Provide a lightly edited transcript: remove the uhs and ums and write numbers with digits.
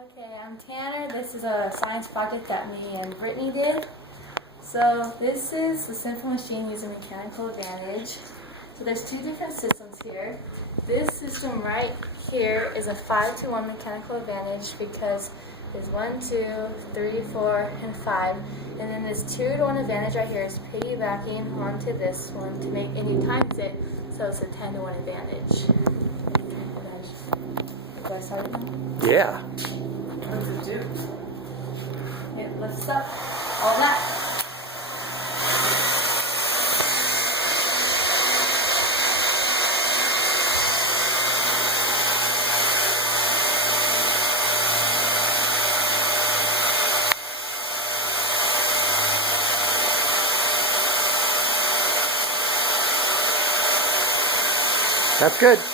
Okay, I'm Tanner. This is a science project that me and Brittany did. So this is the simple machine using mechanical advantage. So there's two different systems here. This system right here is a 5-to-1 mechanical advantage because there's 1, 2, 3, 4, and 5. And then this 2-to-1 advantage right here is piggybacking onto this one to make, and you times it, so it's a 10-to-1 advantage. Do I start it now? Yeah. What does it do? It lifts up all that. That's good.